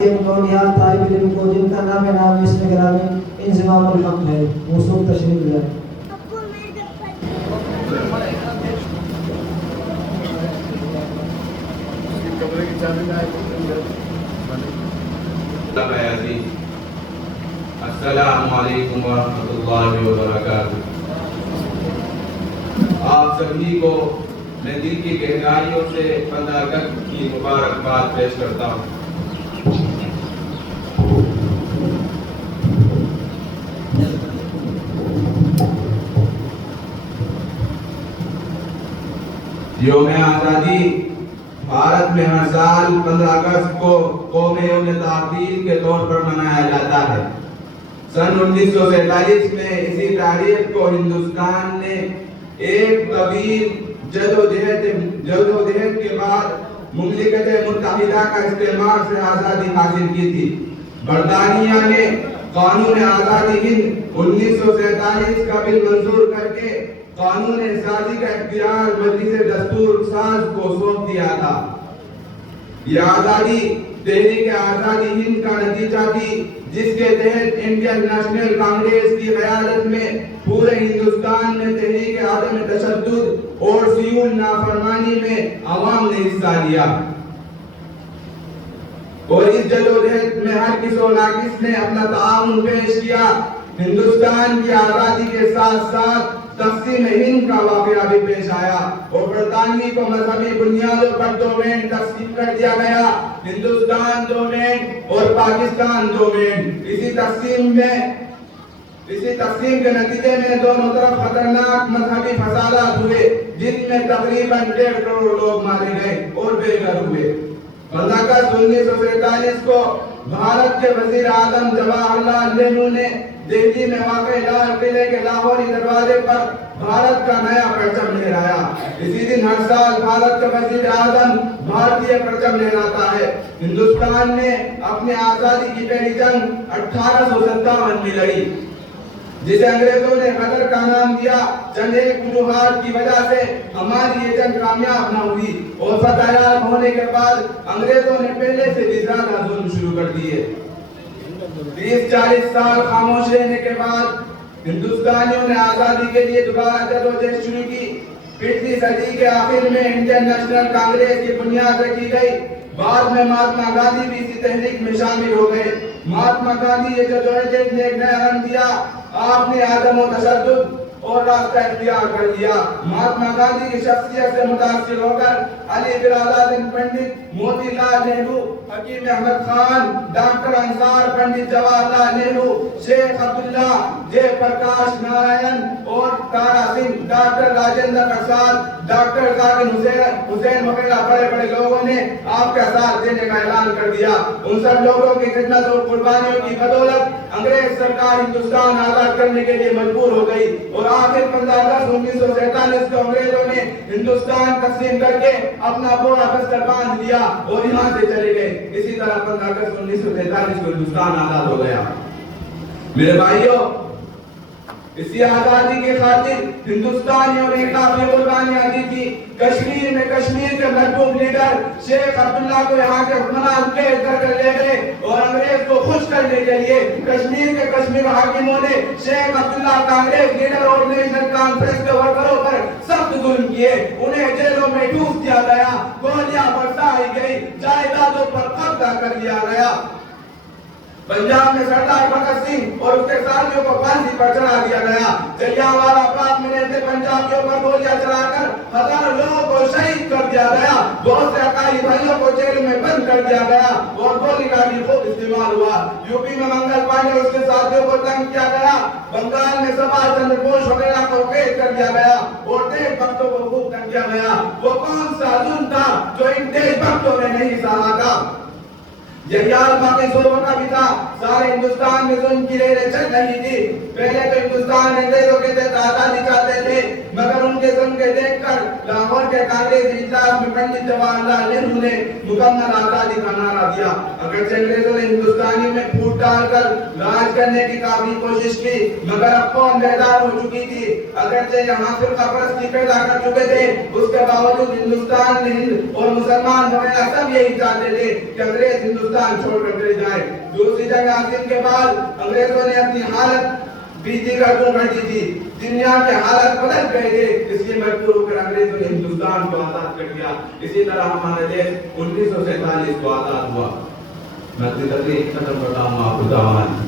نوریات طالب علم کو جن کا نام نام اس میں گرامی انضمام الحق ہے موصول تشریف لائے. السلام علیکم ورحمۃ اللہ وبرکاتہ. آپ سبھی کو میں دل کی گہرائیوں سے 15 اگست کی مبارکباد پیش کرتا ہوں. یوم آزادی بھارت میں ہر سال 15 اگست کو قومی یوم تعطیل کے طور پر منایا جاتا ہے. سن 1947 میں اسی تاریخ کو ہندوستان نے ایک طویل جدوجہد کے بعد مملکت متحدہ کا استعمار سے آزادی حاصل کی تھی. برطانیہ نے قانون آزادی ہند 1947 کا بل منظور کر کے قانون سازی کا اختیار مجلس دستور ساز کو سونپ دیا تھا. یہ آزادی تحریک آزادی ہند کا نتیجہ تھی جس کے تحت انڈین نیشنل کانگریس کی قیادت میں پورے ہندوستان میں تحریک عدم تشدد اور سیول نافرمانی میں عوام نے حصہ لیا. اور اس جدوجہد میں ہر کس و ناقص نے اپنا تعاون پیش کیا. ہندوستان کی آزادی کے ساتھ ساتھ تقسیم ہند کا واقعہ بھی پیش آیا اور برطانوی کو مذہبی بنیادوں پر دو مین تقسیم کر دیا گیا. ہندوستان دو مین اور پاکستان دو مین. اسی تقسیم کے نتیجے میں دونوں طرف خطرناک مذہبی فسادات ہوئے جن میں تقریباً 1.5 کروڑ لوگ مارے گئے اور بے گھر ہوئے. 15 اگست 1947 کو بھارت کے وزیر اعظم جواہر لال نہرو نے دہلی میں واقع لال قلعے کے لاہوری دروازے پر بھارت کا نیا پرچم لہرایا. اسی دن ہر سال بھارت کا وزیر اعظم بھارتی پرچم لہراتا ہے. ہندوستان نے اپنی آزادی کی پہلی جنگ 1857 میں لڑی جسے انگریزوں نے غدر کا نام دیا. چند ایک وجوہات کی وجہ سے ہماری یہ جنگ کامیاب نہ ہوئی اور فتح یاب ہونے کے بعد انگریزوں نے پہلے سے بھی زیادہ ظلم شروع کر دیے. 30-40 سال خاموش رہنے کے بعد ہندوستانیوں نے آزادی کے لیے دوبارہ جدوجہد شروع کی. پچھلی صدی کے آخر میں انڈین نیشنل کانگریس کی بنیاد رکھی گئی. بعد میں مہاتما گاندھی بھی اسی تحریک میں شامل ہو گئے. مہاتما گاندھی یہ جدوجہد نے ایک نیا رنگ دیا. آپ نے عدم و تشدد اور راستہ اختیار کر لیا. مہاتما گاندھی کی شخصیت سے متاثر ہو کر علی برادر پنڈت موتی لال نہرو، حکیم احمد خان، ڈاکٹر انصار پنڈت جواہر لال نہرو، شیخ عبداللہ، جے پرکاش نارائن اور تارا سنگھ، ڈاکٹر راجندر پرساد، ڈاکٹر ذاکر حسین وغیرہ بڑے بڑے لوگوں نے آپ کا ساتھ دینے کا اعلان کر دیا. ان سب لوگوں کی خدمت اور قربانیوں کی بدولت انگریز سرکار ہندوستان آزاد کرنے کے لیے مجبور ہو گئی اور آخر 15 اگست 1947 کو انگریزوں نے ہندوستان تقسیم کر کے اپنا پورا بستر باندھ لیا اور یہاں سے چلے گئے. اسی طرح 15 اگست 1947 کو ہندوستان آزاد ہو گیا. میرے بھائیوں، اسی آزادی کی خاطر ہندوستانیوں نے کافی قربانیاں دی تھی. کشمیر میں کشمیر کے محبوب لیڈر شیخ عبداللہ کو یہاں کے حکمران قید کر کر لے گئے اور انگریز کو خوش کرنے کے لیے کشمیر کے کشمیر حاکموں نے شیخ عبداللہ کانگریس لیڈر اور نیشنل کانفرنس کے ورکروں پر سخت ظلم کیے. انہیں جیلوں میں ٹھوس دیا گیا، گولیاں برسائی گئی، جائیدادوں پر قبضہ کر لیا گیا. پنجاب میں سردار بھگت سنگھ اور اس کے ساتھیوں کو پھانسی پر چڑھا دیا گیا. جلیانوالہ باغ میں رہتے پنجابیوں پر گولیاں چلا کر ہزاروں لوگوں کو شہید کر دیا گیا. بہت سے عقائی بھائیوں کو جیل میں بند کر دیا گیا اور گولی کا بھی خوب استعمال ہوا. یوپی میں منگل پانڈے اور اس کے ساتھیوں کو تنگ کیا گیا. بنگال میں سبھاش چندر بوس وغیرہ کو قید کر دیا گیا اور دیش بھکتوں کو خوب تنگ کیا گیا. وہ کون سا ظلم تھا جو ان دیش بھکتوں نے نہیں سہا تھا؟ یہ حال باقی صوبوں کا بھی تھا. سارے ہندوستان میں ظلم کی لہریں چل رہی تھی. پہلے تو ہندوستان انگریزوں کے تحت آزادی چاہتے تھے مگر ان کے ظلم کے دیکھ کر لاہور کے کانگریس اجلاس میں پنڈت جواہر لال نہرو نے مکمل آزادی کا نعرہ دیا. اگرچہ انگریزوں نے ہندوستانی میں پھوٹ ڈال کر راج کرنے کی کافی کوشش کی مگر اب قوم بیدار ہو چکی تھی. اگرچہ یہاں فرقہ پرستی پیدا کر چکے تھے اس کے باوجود ہندوستان میں ہند اور مسلمان وغیرہ سب یہی چاہتے تھے کہ انگریز ہندوستان ہندوستان چھوڑ کر چلے جائیں. دوسری جنگ عظیم کے بعد انگریزوں نے اپنی حالت بیجی گردوں کر دی تھی. دنیا کے حالت بدل گئے تھے, اس لیے مجبور ہو کر انگریزوں نے ہندوستان کو آزاد کر دیا. اسی طرح ہمارا دیش 1947 کو آزاد ہوا. میں اپنی تقریر ختم کرتا ہوں. آپ کو